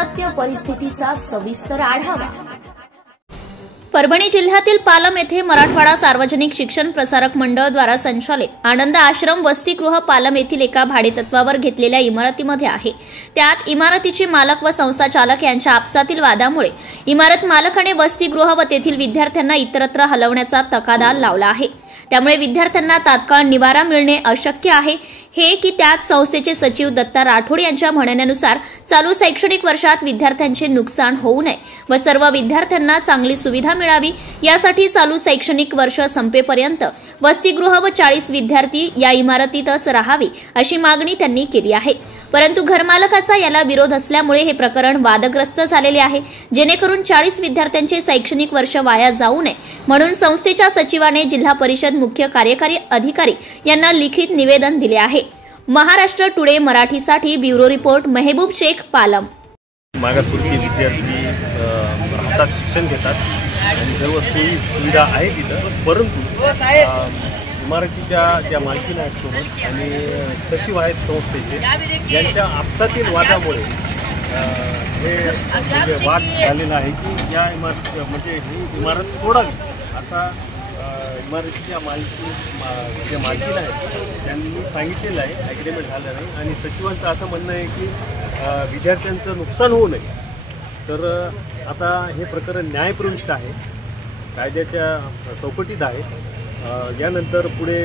सत्य परिस्थितीचा सविस्तर आढावा। परभणी जिल्ह्यातील पालम येथे मराठवाडा सार्वजनिक शिक्षण प्रसारक मंडळ द्वारा संचालित आनंद आश्रम वसतिगृह पालम येथील एका भाडेतत्वावर घेतलेल्या इमारतीमध्ये आहे। त्यात इमारतीचे मालक व संस्था चालक यांच्या आपसातील वादामुळे इमारत मालकाने वसतिगृह व तेथील विद्यार्थ्यांना इतरत्र हलवण्याचा तकादा लावला आहे। त्यामुळे विद्यार्थ्यांना तात्काळ निवारा मिळणे अशक्य आहे। हे की त्यात संस्थेचे सचिव दत्ता राठोड यांच्या म्हणण्यानुसार चालू शैक्षणिक वर्षात विद्यार्थ्यांचे नुकसान होऊ नये व सर्व विद्यार्थ्यांना चांगली सुविधा मिळावी यासाठी चालू शैक्षणिक वर्ष संपेपर्यंत वसतिगृह व 40 विद्यार्थी या इमारतीतच राहावी अशी मागणी त्यांनी केली आहे। परंतु घरमालकाचा याला विरोध असल्यामुळे हे प्रकरण वादग्रस्त झालेले आहे। जेणेकरून 40 विद्यार्थ्यांचे शैक्षणिक वर्ष वाया जाऊ नये म्हणून संस्थेच्या सचिवाने जिल्हा परिषद मुख्य कार्यकारी अधिकारी यांना लिखित निवेदन दिले आहे। महाराष्ट्र टुडे मराठीसाठी ब्युरो रिपोर्ट महबूब शेख, पालम। मागासवर्गीय विद्यार्थी राहतात, शिक्षण घेतात आणि सर्व सोयी सुविधा आहेत तिथं, परंतु इमारतीच्या ज्या मालकीण आहेत सोबत आणि सचिव आहेत संस्थेचे यांच्या आपसातील वादामुळे हे वाद झालेला आहे की या इमारती म्हणजे ही इमारत सोडावी असा इमारतीच्या ज्या मालकीण आहेत त्यांनी सांगितलेलं आहे। ॲग्रीमेंट झालं नाही आणि सचिवांचं असं म्हणणं आहे की विद्यार्थ्यांचं नुकसान होऊ नये। तर आता हे प्रकरण न्यायप्रविष्ट आहे, कायद्याच्या चौकटीत आहे। यानंतर पुढे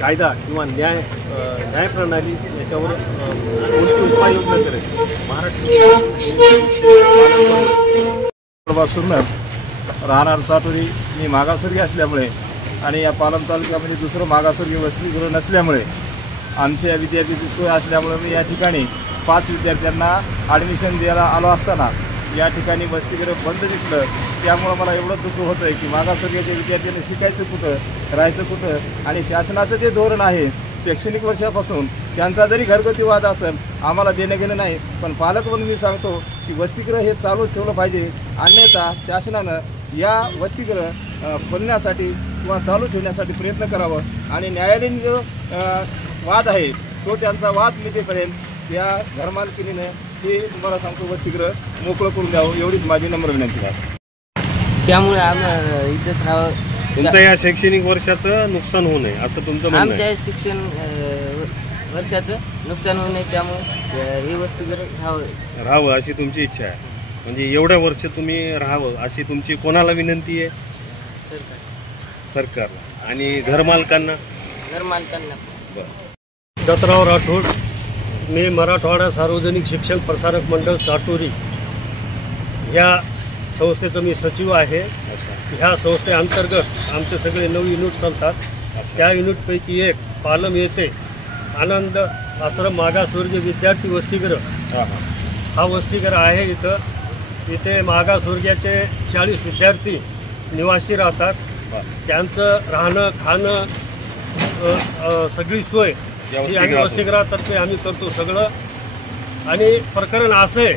कायदा किंवा न्यायप्रणाली याच्यावर कोणती उपाययोजना करायची महाराष्ट्रापासून राहणार साटोरी मी मागासवर्गीय असल्यामुळे आणि या पालम तालुक्यामध्ये दुसरं मागासवर्गीय वसतिगृह नसल्यामुळे आमच्या विद्यार्थ्यांची सोय असल्यामुळे मी या ठिकाणी 5 विद्यार्थ्यांना ॲडमिशन द्यायला आलो असताना या ठिकाणी वसतिगृह बंद दिसलं। त्यामुळे मला एवढं दुःख होतं आहे की मागासवर्गीय विद्यार्थ्यांनी शिकायचं कुठं, राहायचं कुठं आणि शासनाचं जे धोरण आहे शैक्षणिक वर्षापासून त्यांचा जरी घरगुती वाद असेल आम्हाला देणं गेलं नाही, पण पालक म्हणून मी सांगतो की वसतिगृह हे चालू ठेवलं पाहिजे, अन्यथा शासनानं या वसतिगृह खोलण्यासाठी किंवा चालू ठेवण्यासाठी प्रयत्न करावं आणि न्यायालयीन जो वाद आहे तो त्यांचा वाद मिटेपर्यंत या घरमालकीने हे तुम्हाला सांगतो वसतिगृह मोकळं करून द्यावं एवढीच माझी नम्र विनंती आहे। त्यामुळे आम्हाला इथंच राहावं, तुमचं या शैक्षणिक वर्षाचं नुकसान होऊ नये असं तुमचं म्हणणं आहे। आमच्या शिक्षण वर्षाचं नुकसान होऊ नये त्यामुळे हे वसतिगृह राहावं अशी तुमची इच्छा आहे। म्हणजे एवढ्या वर्ष तुम्ही राहावं अशी तुमची कोणाला विनंती आहे? सरकारला आणि घरमालकांना? दत्तराव राठोड, मी मराठवाडा सार्वजनिक शिक्षण प्रसारक मंडळ चाटोरी या संस्थेचं मी सचिव आहे। ह्या संस्थेअंतर्गत आमचे सगळे 9 युनिट चालतात। त्या युनिटपैकी एक पालम येथे आनंद आश्रम मागासवर्गीय विद्यार्थी वसतिगृह हा वसतिगृह आहे। इथे मागासवर्गीयाचे 40 विद्यार्थी निवासी राहतात। त्यांचं राहणं खाणं सगळी सोय ही आम्ही वसतिगृहातर्फे आम्ही करतो सगळं। आणि प्रकरण असं आहे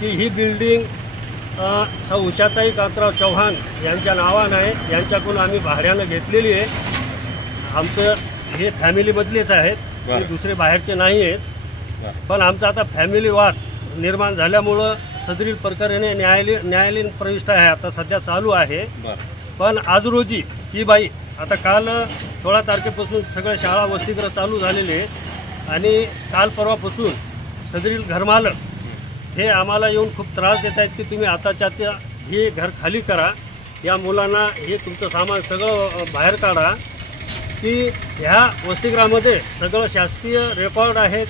की ही बिल्डिंग उषाताई कांतराव चव्हाण यांच्या नावानं आहे, यांच्याकडून आम्ही भाड्यानं घेतलेली आहे। आमचं हे फॅमिलीमधलेच आहेत, हे दुसरे बाहेरचे नाही आहेत, पण आमचा आता फॅमिली वाद निर्माण झाल्यामुळं सदरील प्रकरणे न्यायालयीन प्रविष्ट आहे, आता सध्या चालू आहे। पण आज रोजी ही बाई आता काल 16 तारखेपासून सगळ्या शाळा वसतिगृह चालू झालेले आहेत आणि काल परवापासून सदरील घरमालक हे आम्हाला येऊन खूप त्रास देत आहेत की तुम्ही आताच्या त्या हे घर खाली करा, या मुलांना हे तुमचं सामान सगळं बाहेर काढा। की ह्या वसतिगृहामध्ये सगळं शासकीय रेकॉर्ड आहेत,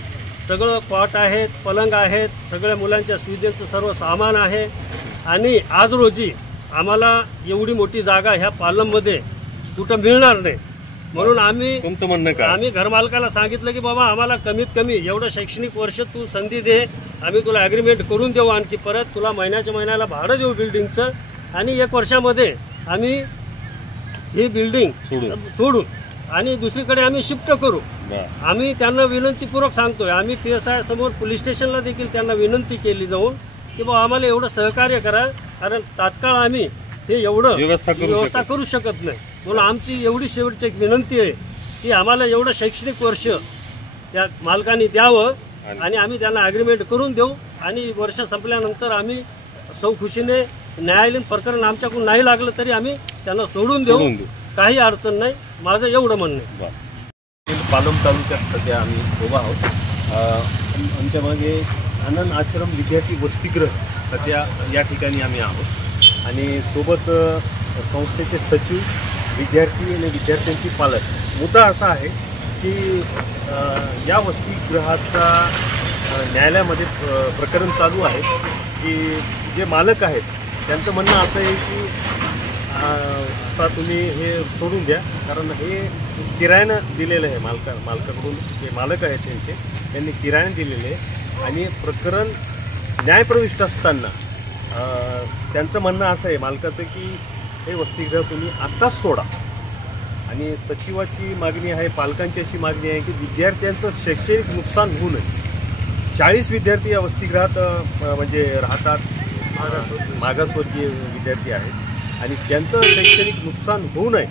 सगळं कॉट आहेत, पलंग आहेत, सगळ्या मुलांच्या सुविधेचं सर्व सामान आहे। आणि आज रोजी आम्हाला एवढी मोठी जागा ह्या पालममध्ये कुठं मिळणार नाही, म्हणून तुमचं म्हणणं काय? आम्ही घरमालकाला सांगितलं की बाबा आम्हाला कमीत कमी एवढं शैक्षणिक वर्ष तू संधी दे, आम्ही तुला ॲग्रीमेंट करून देऊ, आणखी परत तुला महिन्याच्या महिन्याला भाडं देऊ बिल्डिंगचं, आणि 1 वर्षामध्ये आम्ही ही बिल्डिंग सोडून आणि दुसरीकडे आम्ही शिफ्ट करू। आम्ही त्यांना विनंतीपूर्वक सांगतोय, आम्ही PSI समोर पोलीस स्टेशनला देखील त्यांना विनंती केली जाऊन की बाबा आम्हाला एवढं सहकार्य करा, कारण तात्काळ आम्ही हे एवढं व्यवस्था करू शकत नाही। म्हणून आमची एवढी शेवटची एक विनंती आहे की आम्हाला एवढं शैक्षणिक वर्ष त्या मालकांनी द्यावं आणि आम्ही त्यांना ॲग्रीमेंट करून देऊ आणि वर्ष संपल्यानंतर आम्ही सौखुशीने न्यायालयीन प्रकरण आमच्याकडून नाही लागलं तरी आम्ही त्यांना सोडून देऊ, काही अडचण नाही. माझं एवढं म्हणणं आहे. पालम तालुक्यात सध्या आम्ही उभा आहोत. आमच्या मागे आनंद आश्रम विद्यार्थी वसतिगृह सध्या या ठिकाणी आम्ही आहोत आणि सोबत संस्थेचे सचिव, विद्यार्थी आणि विद्यार्थ्यांची पालक. मुद्दा असा आहे की या वसतिगृहाचा न्यायालयामध्ये प्रकरण चालू आहे की जे मालक आहेत त्यांचं म्हणणं असं आहे की आता तुम्ही हे सोडून द्या, कारण हे किरायानं दिलेलं आहे. मालकाकडून जे मालक आहेत त्यांनी किरायानं दिलेले आहे आणि प्रकरण न्यायप्रविष्ट असताना त्यांचं म्हणणं असं आहे मालकाचं की हे वसतिगृह तुम्ही आत्ताच सोडा. आणि सचिवाची मागणी आहे, पालकांची अशी मागणी आहे की विद्यार्थ्यांचं शैक्षणिक नुकसान होऊ नये. 40 विद्यार्थी या वसतिगृहात म्हणजे राहतात, मागासवर्गीय विद्यार्थी आहेत आणि त्यांचं शैक्षणिक नुकसान होऊ नये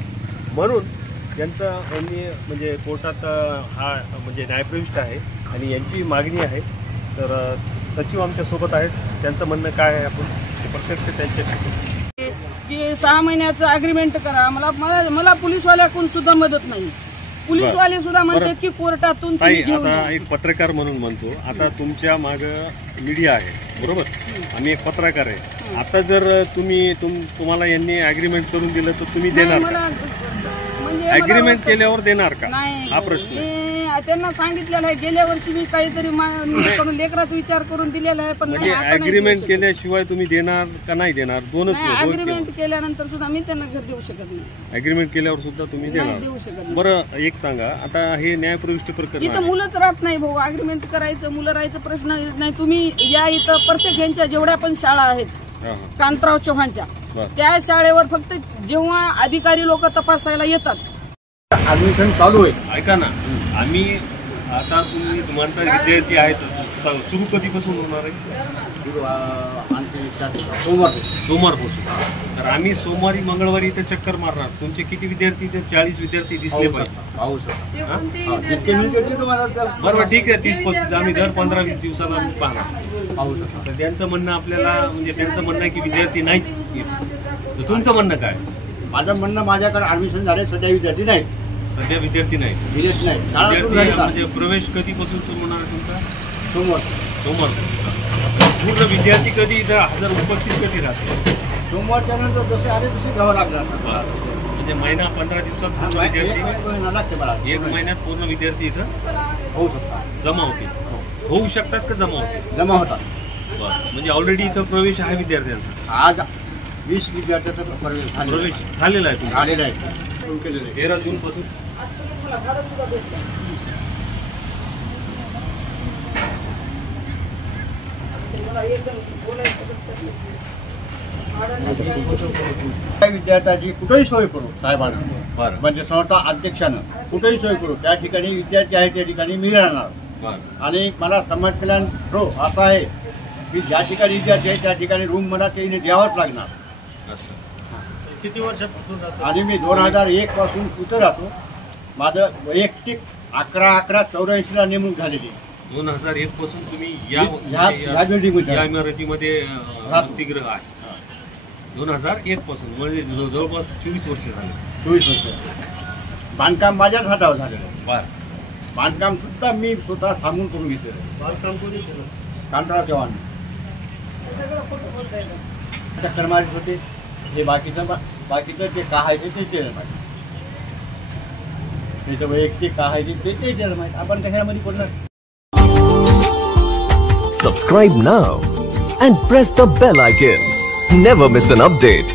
म्हणून यांनी म्हणजे कोर्टात हा म्हणजे न्यायप्रविष्ट आहे आणि यांची मागणी आहे. तर सचिव आमच्यासोबत आहेत, त्यांचं म्हणणं काय आहे आपण प्रत्यक्ष त्यांच्याशी. की 6 महिन्याचं ॲग्रीमेंट करा. मला पोलीसवाल्याकडून सुद्धा मदत नाही. पोलीसवाले सुद्धा म्हणतात की कोर्टातून आता एक पत्रकार म्हणून म्हणतो, आता तुमच्या मागं मीडिया आहे बरोबर, आम्ही एक पत्रकार आहे. आता जर तुम्हाला यांनी ॲग्रीमेंट करून दिलं तर तुम्ही देणार, ॲग्रीमेंट केल्यावर देणार का, हा प्रश्न. त्यांना सांगितलेलं आहे गेल्या वर्षी मी काहीतरी लेकराचा विचार करून दिलेला आहे, पण म्हणजे ॲग्रीमेंट केल्याशिवाय तुम्ही देणार का नाही देणार, दोनच. ॲग्रीमेंट केल्यानंतर सुद्धा मी त्यांना घर देऊ शकत नाही. ॲग्रीमेंट केल्यावर सुद्धा तुम्ही देऊ शकत. बरं एक सांगा, आता हे न्यायप्रविष्ट प्रकरण इथं मुलंच राहत नाही भाऊ. ॲग्रीमेंट करायचं, मुलं राहायचं प्रश्न नाही. तुम्ही या इथं प्रत्येक यांच्या जेवढ्या पण शाळा आहेत कांतराव चव्हाणच्या, त्या शाळेवर फक्त जेव्हा अधिकारी लोक तपासायला येतात ऍडमिशन चालू आहे. ऐका ना, आम्ही आता तुम्ही म्हणता विद्यार्थी आहेत, सुरू कधीपासून होणार आहे? सोमवारपासून. तर आम्ही सोमवारी मंगळवारी इथे चक्कर मारणार. तुमचे किती विद्यार्थी इथे? 40 विद्यार्थी दिसले पाहिजे. बरोबर, ठीक आहे. 30-35 आम्ही दर 15-20 दिवसाला पाहणार. तर त्यांचं म्हणणं आपल्याला म्हणजे त्यांचं म्हणणं आहे की विद्यार्थी नाहीच. तर तुमचं म्हणणं काय? माझं म्हणणं, माझ्याकडे ऍडमिशन झाले, सध्या विद्यार्थी नाही. सध्या विद्यार्थी नाही. म्हणजे प्रवेश कधीपासून सुरू होणार आहे तुमचा? सोमवार. पूर्ण विद्यार्थी कधी इथं हजर उपस्थित कधी राहते? सोमवारच्या नंतर जसे आले तसे घ्यावं लागणार. म्हणजे महिना 15 दिवसात पूर्ण विद्यार्थी, 1 महिन्यात पूर्ण विद्यार्थी इथं होऊ शकतात, जमा होतील. होऊ शकतात का जमा होतील? जमा होतात. म्हणजे ऑलरेडी इथं प्रवेश आहे विद्यार्थ्यांचा. आज 20 विद्यार्थ्यांचा प्रवेश झालेला आहे. झालेला आहे. 13 जून पासून. विद्यार्थ्याची कुठेही सोय करू साहेबांना, म्हणजे संस्था अध्यक्षानं कुठेही सोय करू. त्या ठिकाणी विद्यार्थी आहे त्या ठिकाणी मी राहणार. आणि मला समाज कल्याण प्रो असं आहे की ज्या ठिकाणी विद्यार्थी आहे त्या ठिकाणी रूम मला त्याने द्यावंच लागणार. किती वर्षापासून? आणि मी 2001 पासून कुठं राहतो. माझं वैयक्तिक 11/11/84 नेमणूक झालेली. 2001 पासून तुम्ही या इमारतीमध्ये वसतिगृह आहे. 2001 पासून म्हणजे जवळपास 24 वर्ष झाले. 24 वर्ष. बांधकाम माझ्याच हातावर झालेलं. बांधकाम सुद्धा मी स्वतः थांबून करून घेतलेलं. बांधकाम कोणी केलं? कांतराव चव्हाण चक्कर मारित होते. हे बाकीचं जे का आहे ते दिलं माहिती, त्याचं वैयक्तिक का आहे ते दिलं माहिती. आपण कशामध्ये पडणार? Subscribe now and press the bell icon. Never miss an update.